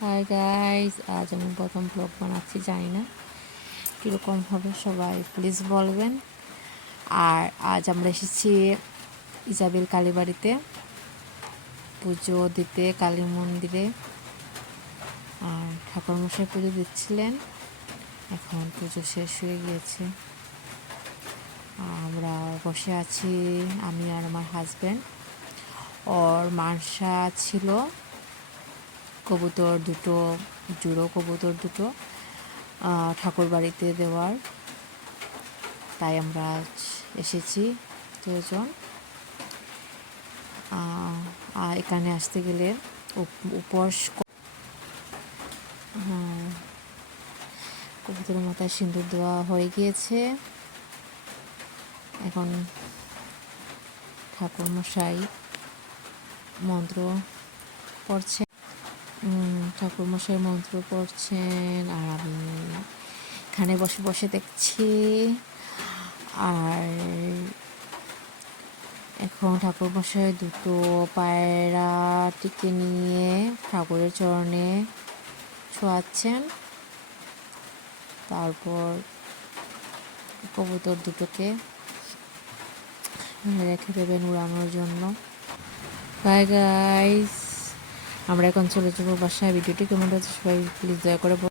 Hi guys, আজ আমি প্রথম ব্লগ বানাচ্ছি, জানি না কীরকম হবে, সবাই প্লিজ বলবেন। আর আজ আমরা এসেছি ইজাবেল কালীবাড়িতে পুজো দিতে, কালী মন্দিরে। আর ঠাকুরমশাই পুজো দিচ্ছিলেন, এখন পুজো শেষ হয়ে গিয়েছে। আমরা বসে আছি, আমি আর আমার হাজব্যান্ড। ওর মানসা ছিল কবুতর দুটো, জুড়ো কবুতর দুটো ঠাকুর বাড়িতে দেওয়ার, তাই আমরা আজ এসেছি দুজন। এখানে আসতে গেলে উপোস, কবুতরের মাথায় সিঁদুর দেওয়া হয়ে গিয়েছে। এখন ঠাকুরমশাই মন্ত্র পড়ছেন, ঠাকুরমশাই মন্ত্র পড়ছেন, আর আমি এখানে বসে বসে দেখছি। আর এখন ঠাকুরমশাই দুটো পায়রাটিকে নিয়ে ঠাকুরের চরণে ছোঁয়াচ্ছেন, তারপর কবুতর দুটোকে রেখে দেবেন উড়ানোর জন্য। বাই গাইস, আমরা এখন চলে যাবো বাসায়। ভিডিওটি কেমন হচ্ছে সবাই প্লিজ দয়া করে